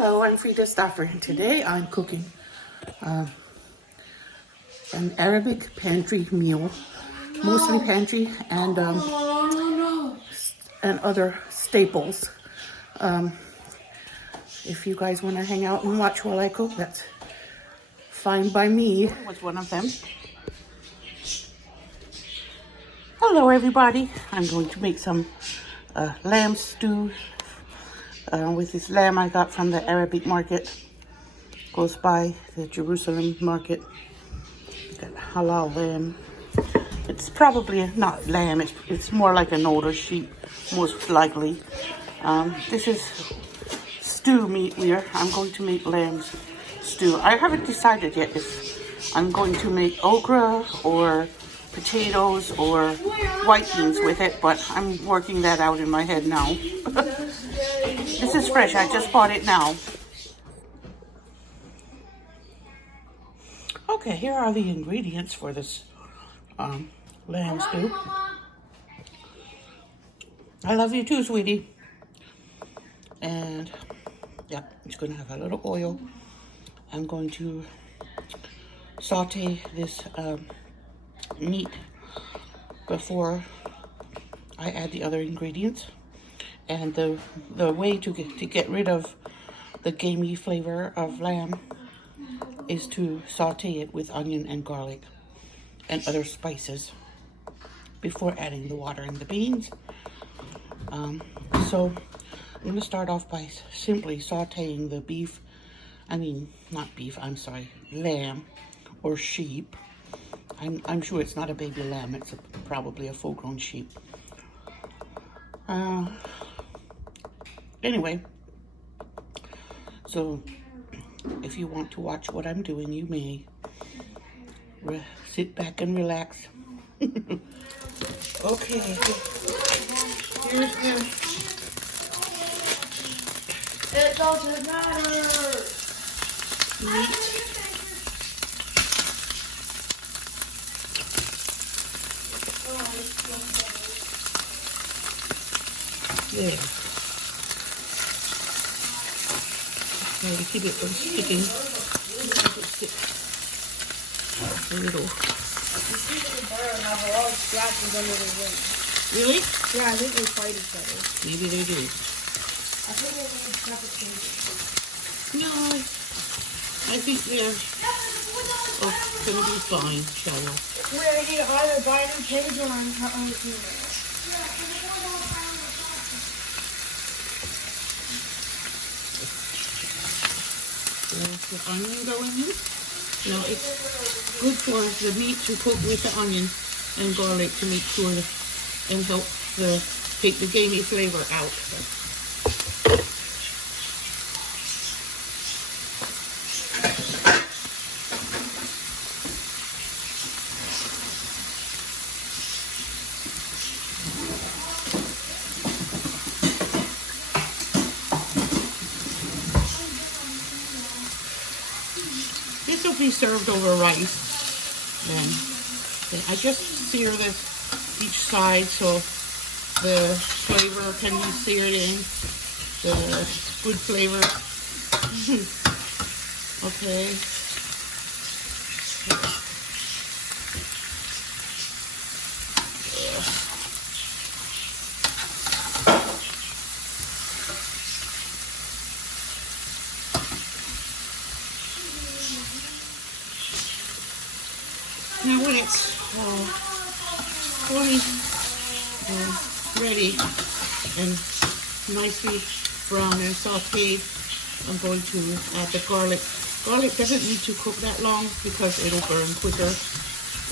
Hello, I'm Freda Stauffer, and today I'm cooking an Arabic pantry meal, mostly pantry and other staples. If you guys want to hang out and watch while I cook, that's fine by me. What's one of them? Hello, everybody. I'm going to make some lamb stew. With this lamb I got from the Arabic market, goes by the Jerusalem market. Got halal lamb. It's probably not lamb, it's more like an older sheep, most likely. This is stew meat here. I'm going to make lamb stew. I haven't decided yet if I'm going to make okra or potatoes or white beans with it, but I'm working that out in my head now. This is fresh, I just bought it now. Okay, here are the ingredients for this lamb stew. I love you too, sweetie. And yeah, it's gonna have a little oil. I'm going to saute this meat before I add the other ingredients. And the way to get rid of the gamey flavor of lamb is to saute it with onion and garlic and other spices before adding the water and the beans. So I'm going to start off by simply sauteing the beef, lamb or sheep. I'm sure it's not a baby lamb, it's probably a full-grown sheep. Anyway, so if you want to watch what I'm doing, you may sit back and relax. Okay, here's the... It doesn't matter! Meat. Yeah. Now to keep it from sticking, a little. You see the bird and have a lot of scratches under the wing. Really? Yeah, I think they fight each other. Maybe they do. I think they need separate cages. No, I think they're gonna be fine, Shiloh. We're gonna need either buy a new cage or on her own cage. There's the onion going in. Now it's good for the meat to cook with the onion and garlic to make sure and help take the gamey flavor out. This will be served over rice. And I just sear this each side so the flavor can be seared in. The good flavor. Okay. Now when it's fully ready and nicely brown and sauteed, I'm going to add the garlic. Garlic doesn't need to cook that long because it'll burn quicker,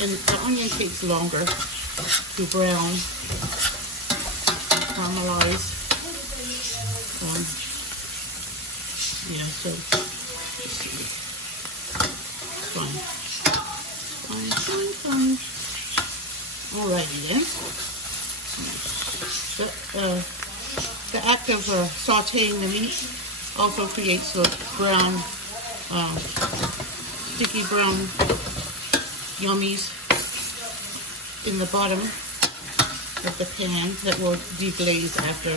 and the onion takes longer to brown, caramelize. Yeah, so it's fine. Fine. Alrighty then. The act of sauteing the meat also creates those brown, sticky brown yummies in the bottom of the pan that will deglaze after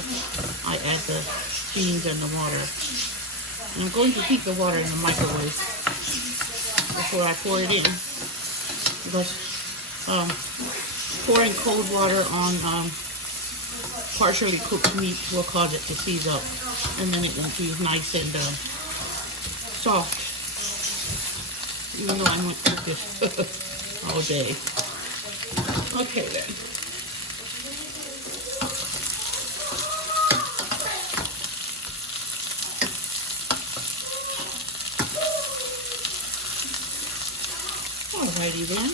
I add the beans and the water. And I'm going to heat the water in the microwave before I pour it in, because pouring cold water on partially cooked meat will cause it to seize up, and then it won't be nice and soft. Even though I won't cook this all day. Okay then. Alrighty then.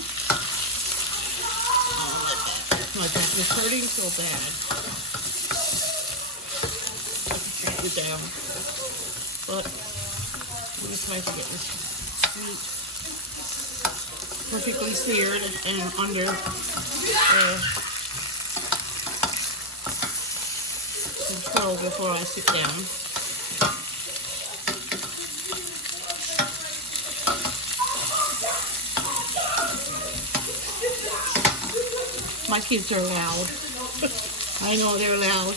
My back is hurting so bad. I can it down. But I'm gonna try to get this meat perfectly seared and under control before I sit down. My kids are loud. I know they're loud.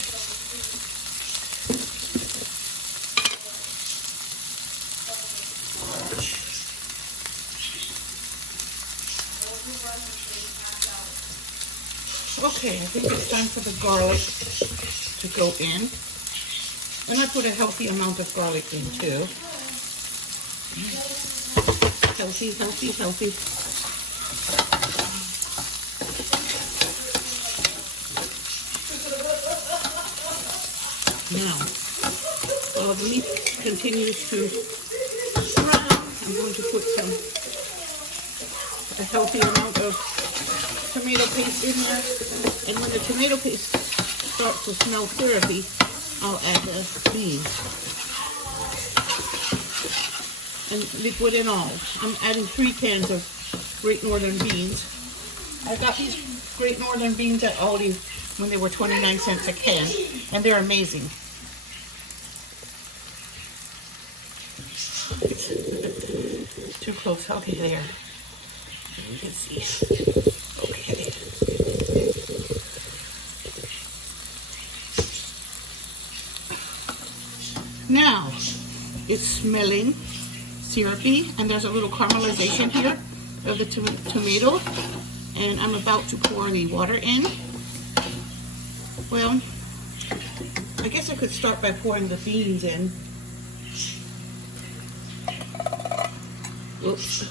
Okay, I think it's time for the garlic to go in. And I put a healthy amount of garlic in too. Healthy, healthy, healthy. Now, while the meat continues to brown, I'm going to put a healthy amount of tomato paste in there. And when the tomato paste starts to smell syrupy, I'll add the beans. And liquid and all. I'm adding 3 cans of Great Northern beans. I got these Great Northern beans at Aldi when they were 29 cents a can, and they're amazing. Too close. Okay, there. You can see. Okay. Now, it's smelling syrupy, and there's a little caramelization here of the tomato, and I'm about to pour the water in. Well, I guess I could start by pouring the beans in. Oops.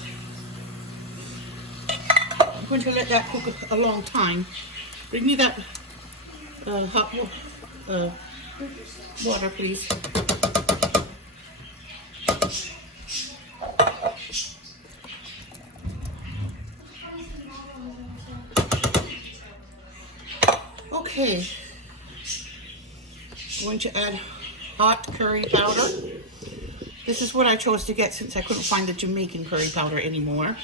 I'm going to let that cook a long time. Bring me that hot water, please. Okay. I'm going to add hot curry powder. This is what I chose to get since I couldn't find the Jamaican curry powder anymore.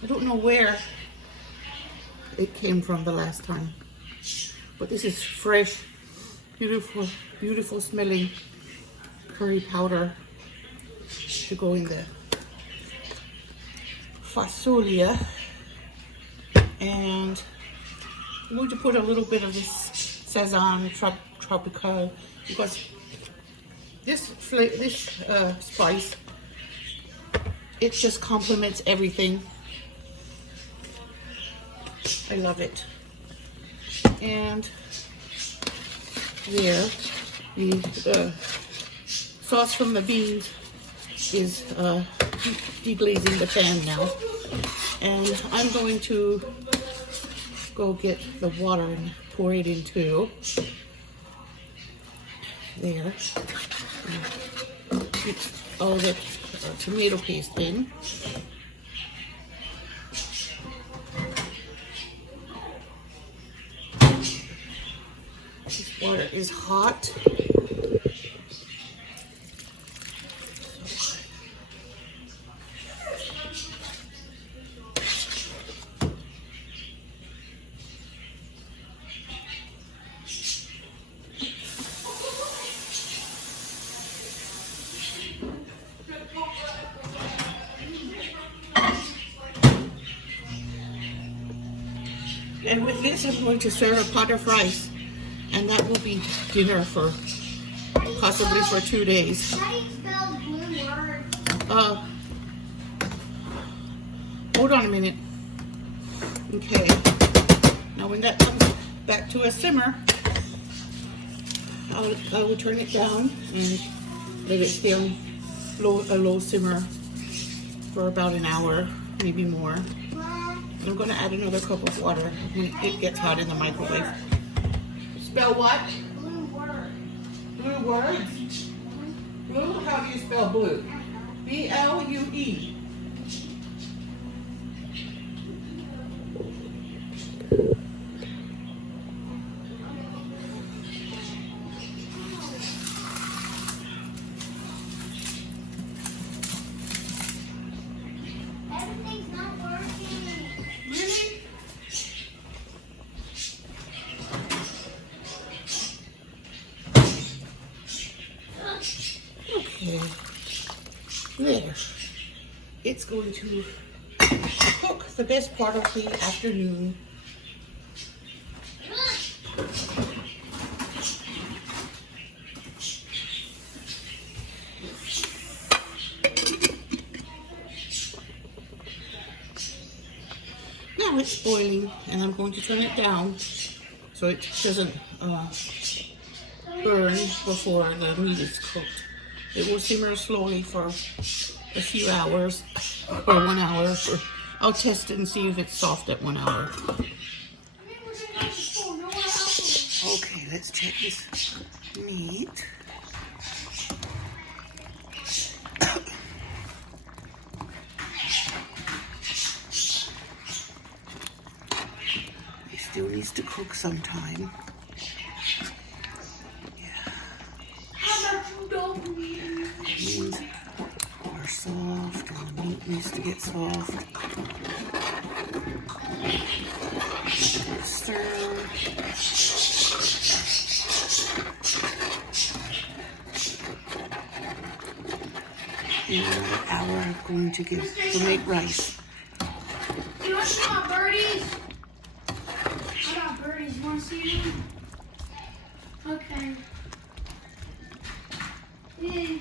I don't know where it came from the last time, but this is fresh, beautiful, beautiful smelling curry powder to go in the Fasolia. And I'm going to put a little bit of this Sazon Tropical, because this spice, it just complements everything. I love it. And there, the sauce from the beans is deglazing the pan now. And I'm going to go get the water and pour it into there. Mix all the tomato paste in. This water is hot. And with this, I'm going to serve a pot of rice. And that will be dinner for possibly for 2 days. How do you spell blue word? Hold on a minute. Okay. Now when that comes back to a simmer, I will turn it down and let it stay on a low simmer for about an hour, maybe more. I'm going to add another cup of water when it gets hot in the microwave. Spell what? Blue word. Blue word? Blue? How do you spell blue? B-L-U-E. Everything's not working. Really? Okay. There. It's going to cook the best part of the afternoon. Now it's boiling, and I'm going to turn it down so it doesn't burn before the meat is cooked. It will simmer slowly for a few hours or 1 hour. I'll test it and see if it's soft at 1 hour. Okay, let's check this meat. It still needs to cook some time. Beans are soft and the meat needs to get soft. Stir. In another hour, I'm going to make rice. You want to see my birdies? I got birdies. You want to see them? Okay. Yeah.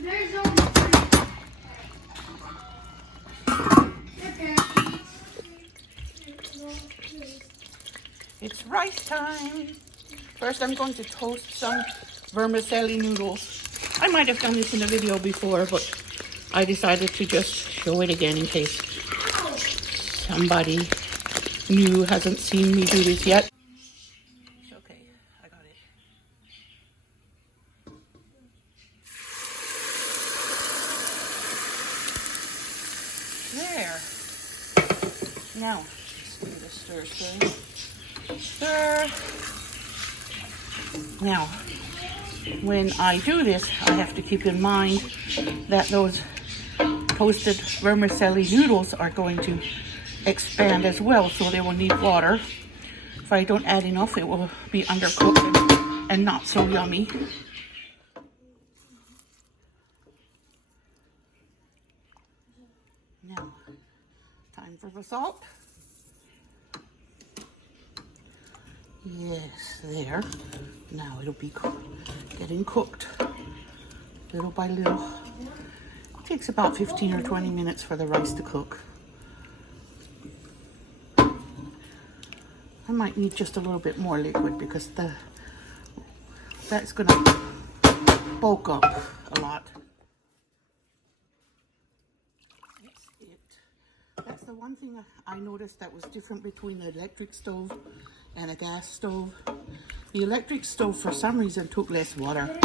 There's only 3. It's rice time. First, I'm going to toast some vermicelli noodles. I might have done this in a video before, but I decided to just show it again in case somebody new hasn't seen me do this yet. Okay, I got it. There. Now, let's give it a stir. Stir. Now, when I do this, I have to keep in mind that those toasted vermicelli noodles are going to expand as well, so they will need water. If I don't add enough, it will be undercooked and not so yummy. Now, time for the salt. Yes, there. Now it'll be getting cooked little by little. It takes about 15 or 20 minutes for the rice to cook. I might need just a little bit more liquid because that's gonna bulk up a lot. That's it. That's the one thing I noticed that was different between the electric stove and a gas stove. The electric stove for some reason took less water,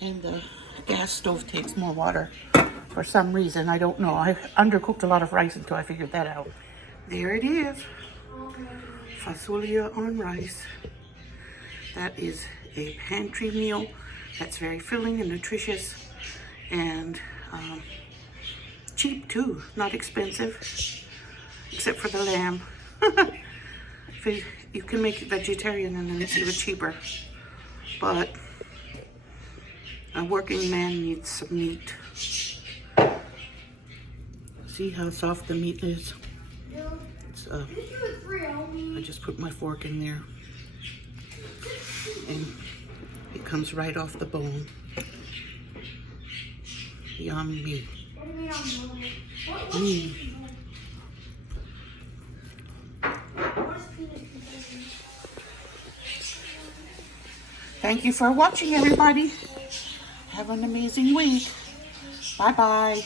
and the gas stove takes more water for some reason. I don't know. I undercooked a lot of rice until I figured that out. There it is. Fasolia on rice. That is a pantry meal that's very filling and nutritious and cheap too, not expensive, except for the lamb. You can make it vegetarian and then it's even cheaper, but a working man needs some meat. See how soft the meat is? It's Just do it 3, homie. I just put my fork in there, and it comes right off the bone. Yummy. What do you mean I'm wrong? What's Mm. penis What is penis container? Thank you for watching, everybody. Have an amazing week. Bye-bye.